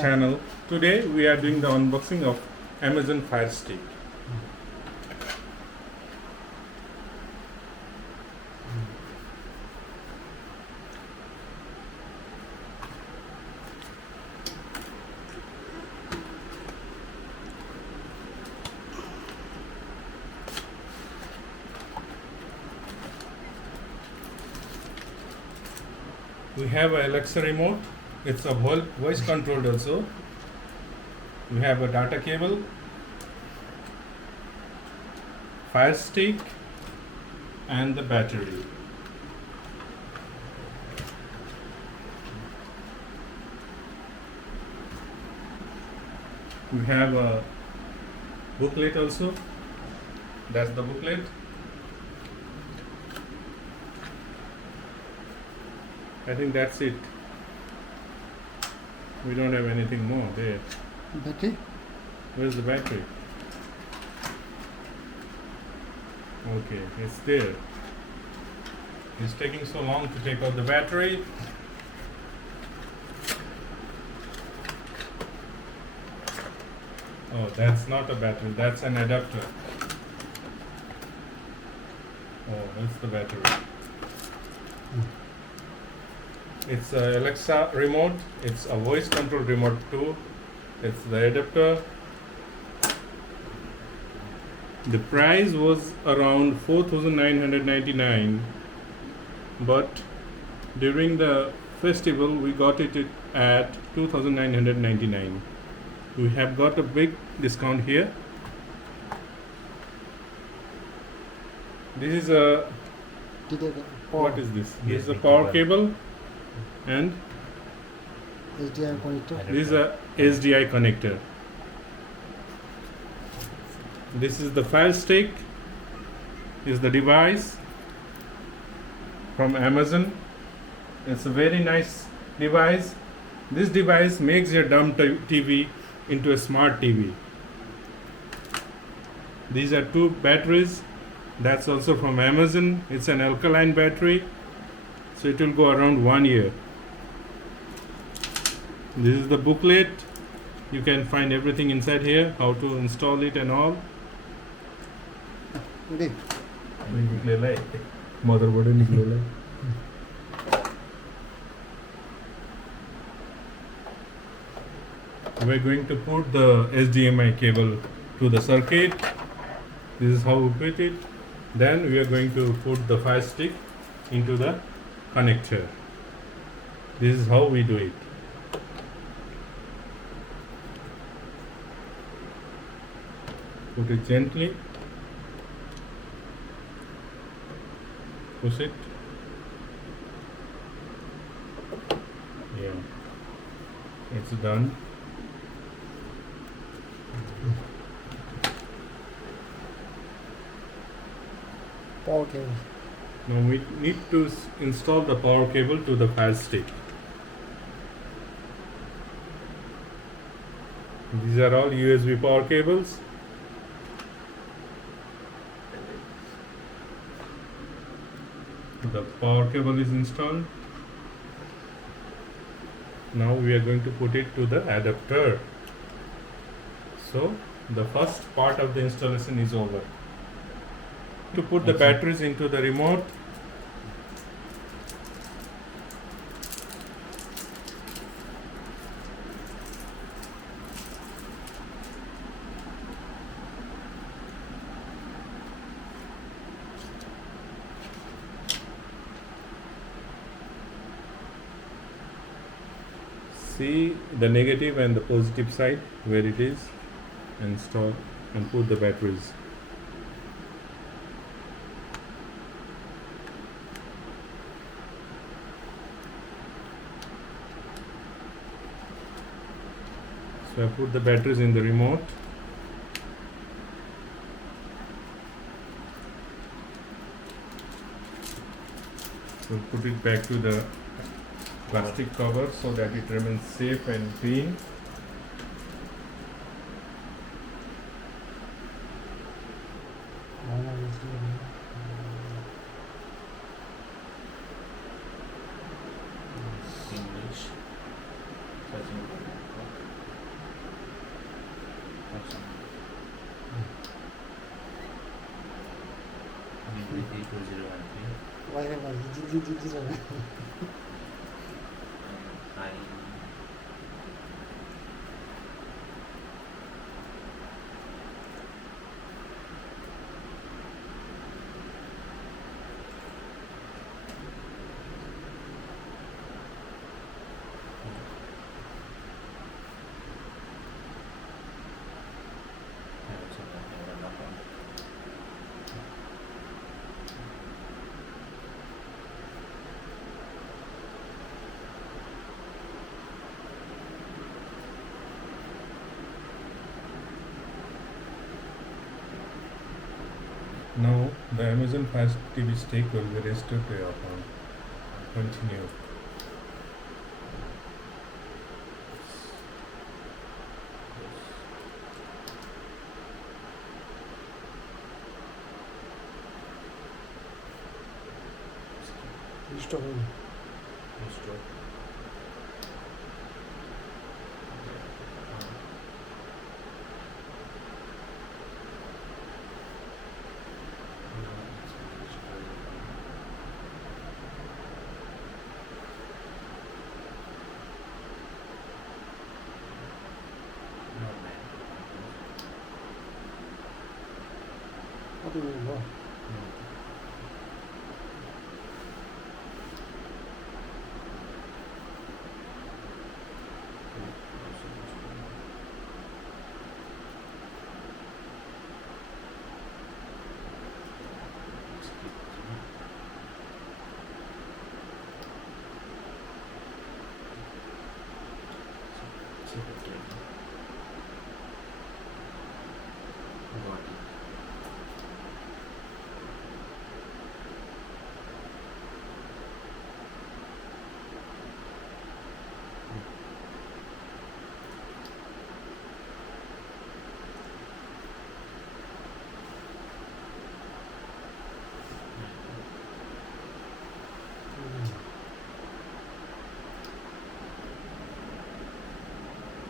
Channel. Today we are doing the unboxing of Amazon Fire Stick. We have a Alexa remote. It's a voice controlled also. We have a data cable, fire stick, and the battery. We have a booklet also. That's the booklet. I think that's it. We don't have anything more there. Battery? Where's the battery? Okay, it's there. It's taking so long to take out the battery. Oh, that's not a battery, that's an adapter. Oh, that's the battery. It's a Alexa remote. It's a voice control remote too. It's the adapter. The price was around 4,999, but during the festival we got it at 2,999. We have got a big discount here. This is a what is this? This is a power cable and HDMI connector. this is a SDI connector. This is the Fire Stick. Is the device from Amazon. It's a very nice device. This device makes your dumb TV into a smart TV. These are two batteries. That's also from Amazon. It's an alkaline battery, so it will go around 1 year. This is the booklet. You can find everything inside here, how to install it and all. Motherboard we're going to put the HDMI cable to the circuit. This is how we put it. Then we are going to put the Fire Stick into the connector. This is how we do it. Put it gently. Push it. Yeah. It's done. Power cable. Now we need to install the power cable to the Fire Stick. These are all USB power cables. The power cable is installed. Now we are going to put it to the adapter. So the first part of the installation is over. To put the batteries into the remote, see the negative and the positive side where it is, and install and put the batteries. So I put the batteries in the remote. We'll put it back to the plastic cover so that it remains safe and clean. Awesome. BB 2013. Why am I? I also have a account. Now the Amazon Fire TV stick will be restored to your account. Continue. Restore. Restore. What do you mean? Got it.